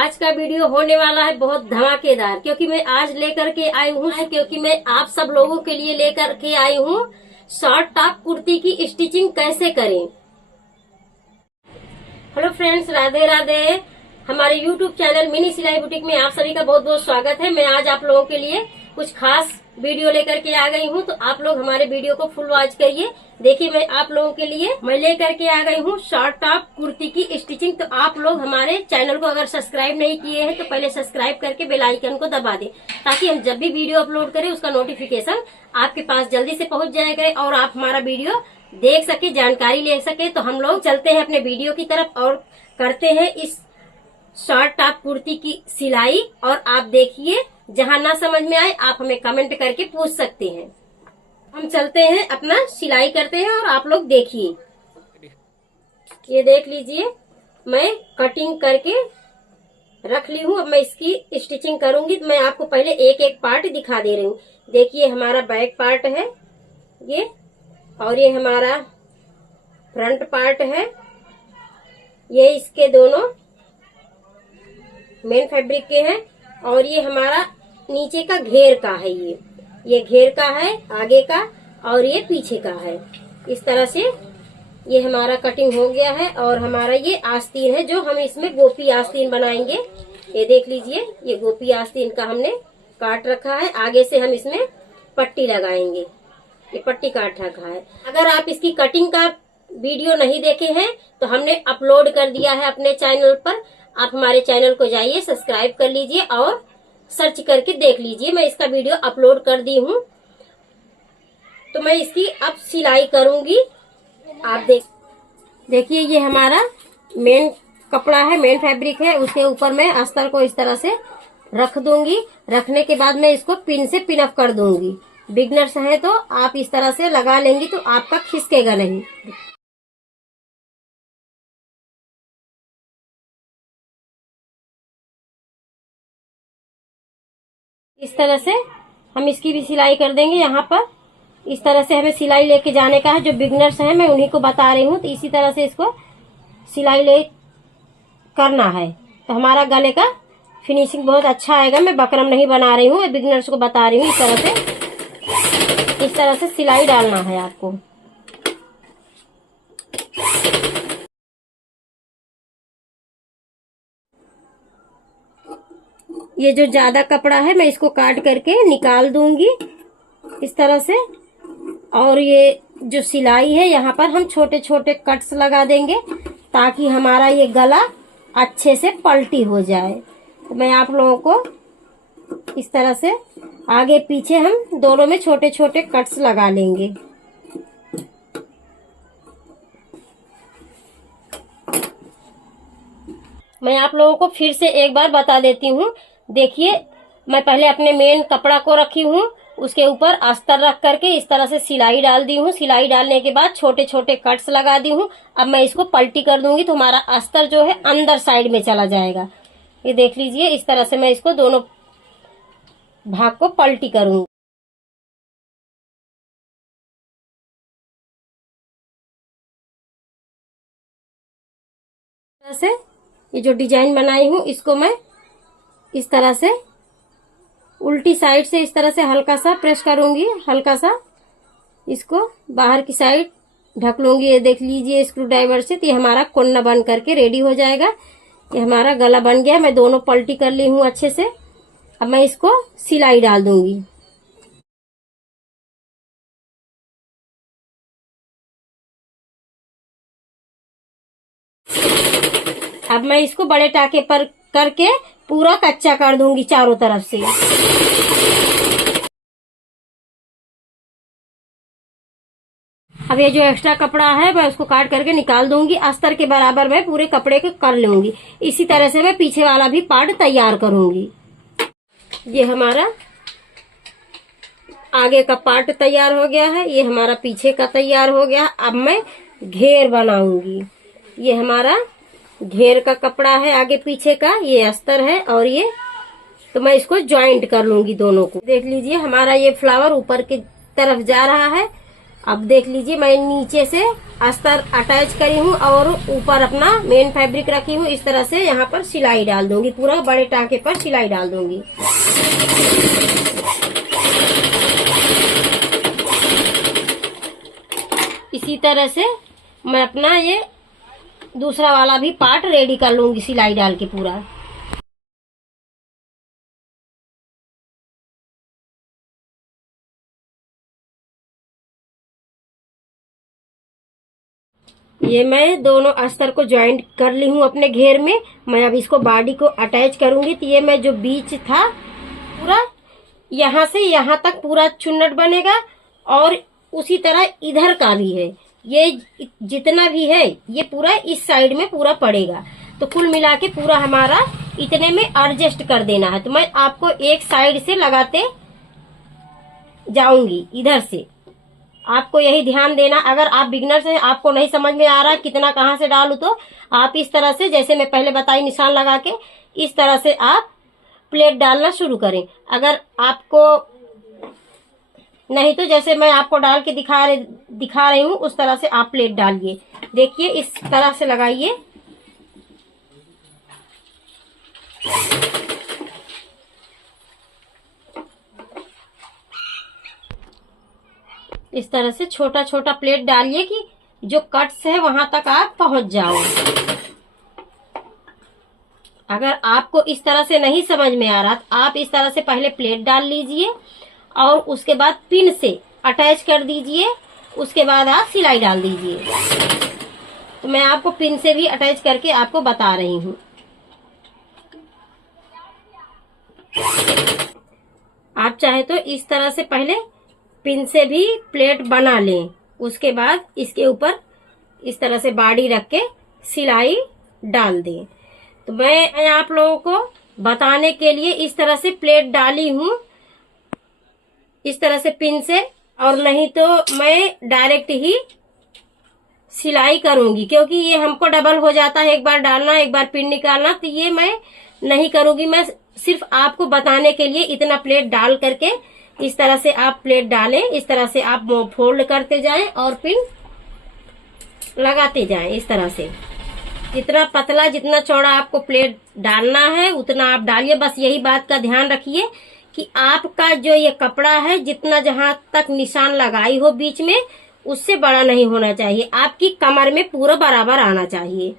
आज का वीडियो होने वाला है बहुत धमाकेदार, क्योंकि मैं आज लेकर के आई हूँ क्योंकि मैं आप सब लोगों के लिए लेकर के आई हूँ शॉर्ट टॉप कुर्ती की स्टिचिंग कैसे करें। Hello friends, Radhe Radhe. हमारे YouTube चैनल मिनी सिलाई बुटीक में आप सभी का बहुत बहुत स्वागत है। मैं आज आप लोगों के लिए कुछ खास वीडियो लेकर के आ गई हूँ, तो आप लोग हमारे वीडियो को फुल वॉच करिए। देखिए, मैं आप लोगों के लिए लेकर के आ गई हूँ शॉर्ट टॉप कुर्ती की स्टिचिंग। तो आप लोग हमारे चैनल को अगर सब्सक्राइब नहीं किए हैं तो पहले सब्सक्राइब करके बेल आइकन को दबा दें, ताकि हम जब भी वीडियो अपलोड करें उसका नोटिफिकेशन आपके पास जल्दी से पहुंच जाया करे और आप हमारा वीडियो देख सके, जानकारी ले सके। तो हम लोग चलते हैं अपने वीडियो की तरफ और करते हैं इस शॉर्ट टॉप कुर्ती की सिलाई। और आप देखिए, जहां ना समझ में आए आप हमें कमेंट करके पूछ सकते हैं। हम चलते हैं अपना सिलाई करते हैं और आप लोग देखिए। ये देख लीजिए, मैं कटिंग करके रख ली हूँ। अब मैं इसकी स्टिचिंग करूंगी। तो मैं आपको पहले एक एक पार्ट दिखा दे रही हूँ। देखिए, हमारा बैक पार्ट है ये, और ये हमारा फ्रंट पार्ट है। ये इसके दोनों मेन फैब्रिक के हैं, और ये हमारा नीचे का घेर का है। ये घेर का है आगे का, और ये पीछे का है। इस तरह से ये हमारा कटिंग हो गया है। और हमारा ये आस्तीन है, जो हम इसमें गोपी आस्तीन बनाएंगे। ये देख लीजिए, ये गोपी आस्तीन का हमने काट रखा है। आगे से हम इसमें पट्टी लगाएंगे। ये पट्टी काट रखा है। अगर आप इसकी कटिंग का वीडियो नहीं देखे हैं तो हमने अपलोड कर दिया है अपने चैनल पर। आप हमारे चैनल को जाइए, सब्सक्राइब कर लीजिए और सर्च करके देख लीजिए। मैं इसका वीडियो अपलोड कर दी हूँ। तो मैं इसकी अब सिलाई करूंगी। आप देखिए, ये हमारा मेन कपड़ा है, मेन फैब्रिक है। उसके ऊपर मैं अस्तर को इस तरह से रख दूंगी। रखने के बाद मैं इसको पिन से पिन अप कर दूंगी। बिगनर्स हैं तो आप इस तरह से लगा लेंगी तो आपका खिसकेगा नहीं। इस तरह से हम इसकी भी सिलाई कर देंगे। यहाँ पर इस तरह से हमें सिलाई लेके जाने का है। जो बिगनर्स हैं मैं उन्हीं को बता रही हूँ। तो इसी तरह से इसको सिलाई ले करना है, तो हमारा गले का फिनिशिंग बहुत अच्छा आएगा। मैं बकरम नहीं बना रही हूँ, बिगनर्स को बता रही हूँ। इस तरह से सिलाई डालना है आपको। ये जो ज्यादा कपड़ा है मैं इसको काट करके निकाल दूंगी इस तरह से। और ये जो सिलाई है, यहाँ पर हम छोटे छोटे कट्स लगा देंगे ताकि हमारा ये गला अच्छे से पलटी हो जाए। तो मैं आप लोगों को इस तरह से आगे पीछे हम दोनों में छोटे छोटे कट्स लगा लेंगे। मैं आप लोगों को फिर से एक बार बता देती हूँ। देखिए, मैं पहले अपने मेन कपड़ा को रखी हूँ, उसके ऊपर अस्तर रख करके इस तरह से सिलाई डाल दी हूँ। सिलाई डालने के बाद छोटे छोटे कट्स लगा दी हूँ। अब मैं इसको पलटी कर दूंगी तो हमारा अस्तर जो है अंदर साइड में चला जाएगा। ये देख लीजिए, इस तरह से मैं इसको दोनों भाग को पलटी करूंगी। इस तरह से ये जो डिजाइन बनाई हूँ इसको मैं इस तरह से उल्टी साइड से इस तरह से हल्का सा प्रेस करूंगी। हल्का सा इसको बाहर की साइड ढक लूंगी। ये देख लीजिए, स्क्रू ड्राइवर से। तो ये हमारा कोन्ना बन करके रेडी हो जाएगा। ये हमारा गला बन गया। मैं दोनों पलटी कर ली हूँ अच्छे से। अब मैं इसको सिलाई डाल दूंगी। अब मैं इसको बड़े टाके पर करके पूरा कच्चा कर दूंगी चारों तरफ से। अब ये जो एक्स्ट्रा कपड़ा है मैं उसको काट करके निकाल दूंगी। अस्तर के बराबर मैं पूरे कपड़े को कर लूंगी। इसी तरह से मैं पीछे वाला भी पार्ट तैयार करूंगी। ये हमारा आगे का पार्ट तैयार हो गया है। ये हमारा पीछे का तैयार हो गया। अब मैं घेर बनाऊंगी। ये हमारा घेर का कपड़ा है आगे पीछे का, ये अस्तर है। और ये तो मैं इसको ज्वाइंट कर लूंगी दोनों को। देख लीजिए, हमारा ये फ्लावर ऊपर की तरफ जा रहा है अब देख लीजिए, मैं नीचे से अस्तर अटैच करी हूँ और ऊपर अपना मेन फैब्रिक रखी हूँ। इस तरह से यहाँ पर सिलाई डाल दूंगी, पूरा बड़े टांके पर सिलाई डाल दूंगी। इसी तरह से मैं अपना ये दूसरा वाला भी पार्ट रेडी कर लूंगी सिलाई डाल के पूरा। ये मैं दोनों अस्तर को ज्वाइंट कर ली हूँ अपने घेर में। मैं अब इसको बॉडी को अटैच करूंगी। तो ये मैं जो बीच था पूरा यहाँ से यहाँ तक पूरा चुन्नट बनेगा और उसी तरह इधर का भी है। ये जितना भी है ये पूरा इस साइड में पूरा पड़ेगा। तो कुल मिला के पूरा हमारा इतने में एडजस्ट कर देना है। तो मैं आपको एक साइड से लगाते जाऊंगी, इधर से आपको यही ध्यान देना। अगर आप बिगनर से आपको नहीं समझ में आ रहा कितना कहाँ से डालूं, तो आप इस तरह से जैसे मैं पहले बताई निशान लगा के इस तरह से आप प्लेट डालना शुरू करें। अगर आपको नहीं तो जैसे मैं आपको डाल के दिखा रही हूँ उस तरह से आप प्लेट डालिए। देखिए इस तरह से लगाइए। इस तरह से छोटा छोटा प्लेट डालिए कि जो कट्स है वहां तक आप पहुंच जाओ। अगर आपको इस तरह से नहीं समझ में आ रहा तो आप इस तरह से पहले प्लेट डाल लीजिए और उसके बाद पिन से अटैच कर दीजिए। उसके बाद आप सिलाई डाल दीजिए। तो मैं आपको पिन से भी अटैच करके आपको बता रही हूँ। आप चाहे तो इस तरह से पहले पिन से भी प्लेट बना लें, उसके बाद इसके ऊपर इस तरह से बाड़ी रख के सिलाई डाल दें। तो मैं आप लोगों को बताने के लिए इस तरह से प्लेट डाली हूँ, इस तरह से पिन से, और नहीं तो मैं डायरेक्ट ही सिलाई करूंगी क्योंकि ये हमको डबल हो जाता है, एक बार डालना एक बार पिन निकालना। तो ये मैं नहीं करूंगी। मैं सिर्फ आपको बताने के लिए इतना प्लेट डाल करके इस तरह से आप प्लेट डालें, इस तरह से आप फोल्ड करते जाएं और पिन लगाते जाएं। इस तरह से जितना पतला जितना चौड़ा आपको प्लेट डालना है उतना आप डालिए। बस यही बात का ध्यान रखिए कि आपका जो ये कपड़ा है जितना जहां तक निशान लगाई हो बीच में उससे बड़ा नहीं होना चाहिए, आपकी कमर में पूरा बराबर आना चाहिए।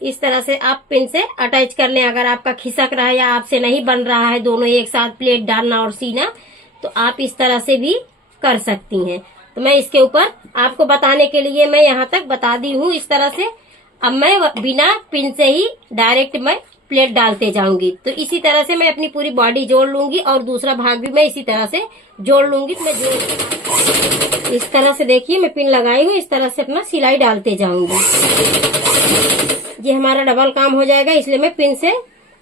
इस तरह से आप पिन से अटैच कर लें। अगर आपका खिसक रहा है या आपसे नहीं बन रहा है दोनों एक साथ प्लेट डालना और सीना, तो आप इस तरह से भी कर सकती हैं। तो मैं इसके ऊपर आपको बताने के लिए मैं यहाँ तक बता दी हूँ इस तरह से। अब मैं बिना पिन से ही डायरेक्ट मैं प्लेट डालते जाऊंगी। तो इसी तरह से मैं अपनी पूरी बॉडी जोड़ लूंगी और दूसरा भाग भी मैं इसी तरह से जोड़ लूंगी। तो मैं इस तरह से देखिए मैं पिन लगाई हूँ, इस तरह से अपना सिलाई डालते जाऊंगी। ये हमारा डबल काम हो जाएगा, इसलिए मैं पिन से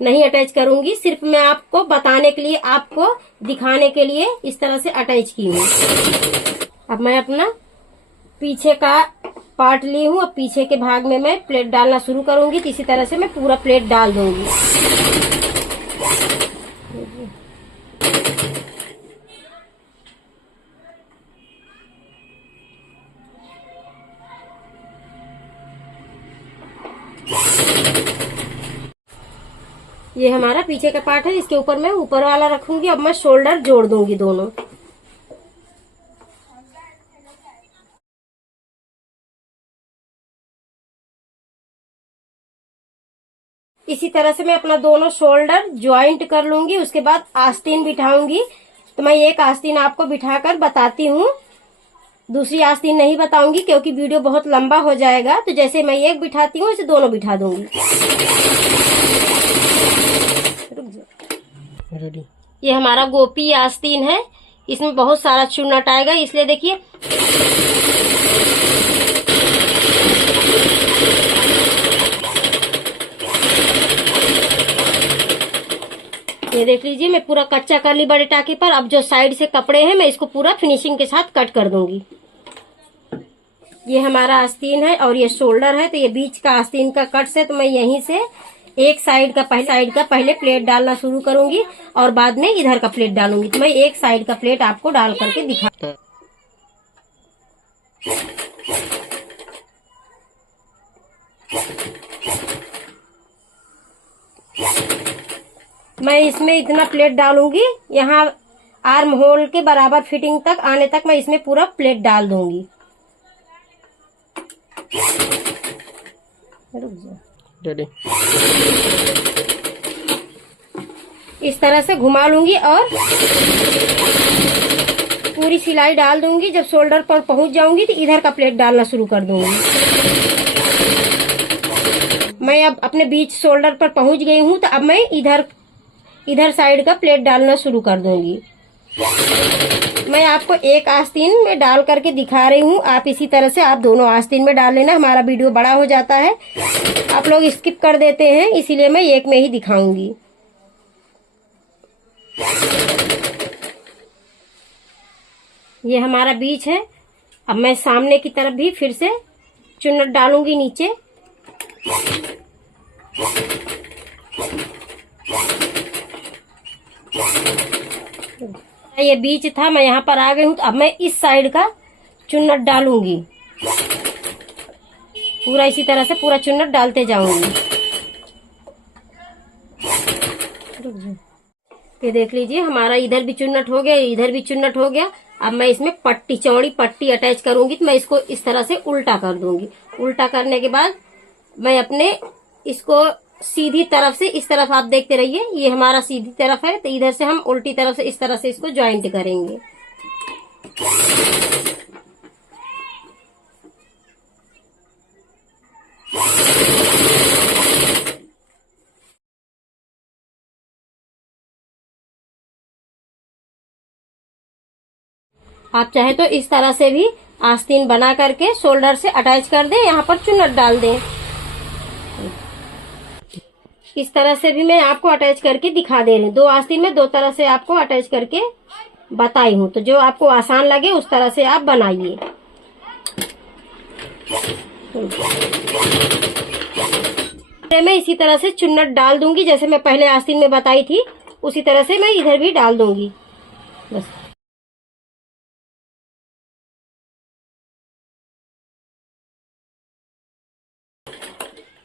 नहीं अटैच करूंगी। सिर्फ मैं आपको बताने के लिए, आपको दिखाने के लिए इस तरह से अटैच की हूँ। अब मैं अपना पीछे का पार्ट ली हूँ। अब पीछे के भाग में मैं प्लेट डालना शुरू करूंगी। तो इसी तरह से मैं पूरा प्लेट डाल दूंगी। ये हमारा पीछे का पार्ट है, इसके ऊपर मैं ऊपर वाला रखूंगी। अब मैं शोल्डर जोड़ दूंगी दोनों। इसी तरह से मैं अपना दोनों शोल्डर ज्वाइंट कर लूंगी। उसके बाद आस्तीन बिठाऊंगी। तो मैं एक आस्तीन आपको बिठाकर बताती हूँ, दूसरी आस्तीन नहीं बताऊंगी क्योंकि वीडियो बहुत लंबा हो जाएगा। तो जैसे मैं एक बिठाती हूँ इसे दोनों बिठा दूंगी। रेडी। ये हमारा गोपी आस्तीन है, इसमें बहुत सारा चुन्नट आएगा, इसलिए देखिए ये देख लीजिए मैं पूरा कच्चा कर ली बड़े टाके पर। अब जो साइड से कपड़े हैं मैं इसको पूरा फिनिशिंग के साथ कट कर दूंगी। ये हमारा आस्तीन है और ये शोल्डर है। तो ये बीच का आस्तीन का कट से तो मैं यहीं से एक साइड का पहले प्लेट डालना शुरू करूंगी और बाद में इधर का प्लेट डालूंगी। तो मैं एक साइड का प्लेट आपको डाल करके दिखा। मैं इसमें इतना प्लेट डालूंगी, यहाँ आर्म होल के बराबर फिटिंग तक आने तक मैं इसमें पूरा प्लेट डाल दूंगी। रेडी। इस तरह से घुमा लूंगी और पूरी सिलाई डाल दूंगी। जब शोल्डर पर पहुंच जाऊंगी तो इधर का प्लेट डालना शुरू कर दूंगी। मैं अब अपने बीच शोल्डर पर पहुंच गई हूं, तो अब मैं इधर साइड का प्लेट डालना शुरू कर दूंगी। मैं आपको एक आस्तीन में डाल करके दिखा रही हूँ, आप इसी तरह से आप दोनों आस्तीन में डाल लेना। हमारा वीडियो बड़ा हो जाता है, आप लोग स्किप कर देते हैं, इसीलिए मैं एक में ही दिखाऊंगी। ये हमारा बीच है। अब मैं सामने की तरफ भी फिर से चुन्नट डालूंगी नीचे। ये बीच था, मैं यहाँ पर आ गई हूँ, तो अब मैं इस साइड का चुन्नट डालूंगी। पूरा इसी तरह से पूरा चुन्नट डालते जाऊंगी। ये देख लीजिए, हमारा इधर भी चुन्नट हो गया, इधर भी चुन्नट हो गया। अब मैं इसमें पट्टी, चौड़ी पट्टी अटैच करूंगी, तो मैं इसको इस तरह से उल्टा कर दूंगी। उल्टा करने के बाद मैं अपने इसको सीधी तरफ से, इस तरफ आप देखते रहिए, ये हमारा सीधी तरफ है, तो इधर से हम उल्टी तरफ से इस तरह से इसको ज्वाइंट करेंगे। आप चाहे तो इस तरह से भी आस्तीन बना करके शोल्डर से अटैच कर दें, यहाँ पर चुन्नट डाल दें। इस तरह से भी मैं आपको अटैच करके दिखा दे रही हूँ। दो आस्तीन में दो तरह से आपको अटैच करके बताई हूँ, तो जो आपको आसान लगे उस तरह से आप बनाइए। मैं इसी तरह से चुन्नट डाल दूंगी, जैसे मैं पहले आस्तीन में बताई थी, उसी तरह से मैं इधर भी डाल दूंगी। बस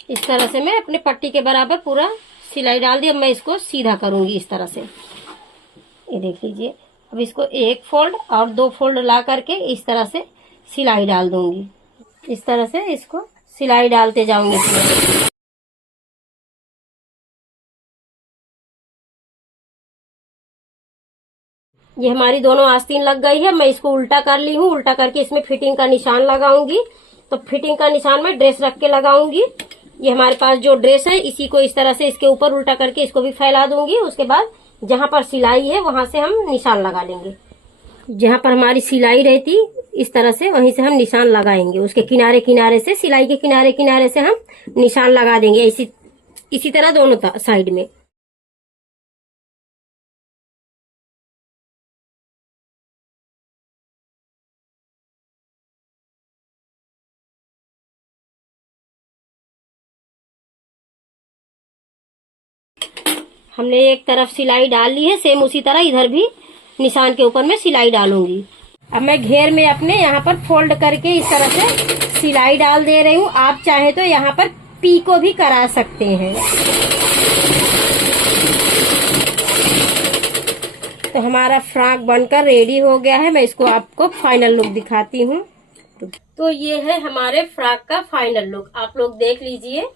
इस तरह से मैं अपने पट्टी के बराबर पूरा सिलाई डाल दी। अब मैं इसको सीधा करूंगी इस तरह से। ये देख लीजिए, अब इसको एक फोल्ड और दो फोल्ड ला करके इस तरह से सिलाई डाल दूंगी। इस तरह से इसको सिलाई डालते जाऊंगी। ये हमारी दोनों आस्तीन लग गई है। मैं इसको उल्टा कर ली हूँ, उल्टा करके इसमें फिटिंग का निशान लगाऊंगी। तो फिटिंग का निशान मैं ड्रेस रख के लगाऊंगी। ये हमारे पास जो ड्रेस है, इसी को इस तरह से इसके ऊपर उल्टा करके इसको भी फैला दूंगी। उसके बाद जहां पर सिलाई है वहां से हम निशान लगा लेंगे। जहां पर हमारी सिलाई रहती इस तरह से, वहीं से हम निशान लगाएंगे। उसके किनारे किनारे से, सिलाई के किनारे किनारे से हम निशान लगा देंगे। इसी तरह दोनों साइड में। हमने एक तरफ सिलाई डाल ली है, सेम उसी तरह इधर भी निशान के ऊपर मैं सिलाई डालूंगी। अब मैं घेर में अपने यहाँ पर फोल्ड करके इस तरह से सिलाई डाल दे रही हूँ। आप चाहे तो यहाँ पर पीको भी करा सकते हैं। तो हमारा फ्रॉक बनकर रेडी हो गया है। मैं इसको आपको फाइनल लुक दिखाती हूँ। तो ये है हमारे फ्रॉक का फाइनल लुक, आप लोग देख लीजिए।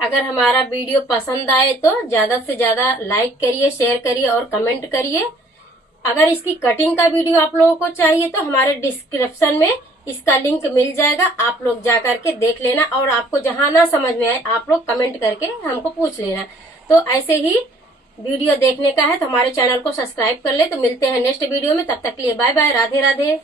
अगर हमारा वीडियो पसंद आए तो ज्यादा से ज्यादा लाइक करिए, शेयर करिए और कमेंट करिए। अगर इसकी कटिंग का वीडियो आप लोगों को चाहिए तो हमारे डिस्क्रिप्शन में इसका लिंक मिल जाएगा, आप लोग जा करके देख लेना। और आपको जहां ना समझ में आए आप लोग कमेंट करके हमको पूछ लेना। तो ऐसे ही वीडियो देखने का है तो हमारे चैनल को सब्सक्राइब कर ले। तो मिलते हैं नेक्स्ट वीडियो में, तब तक के लिए बाय बाय, राधे राधे।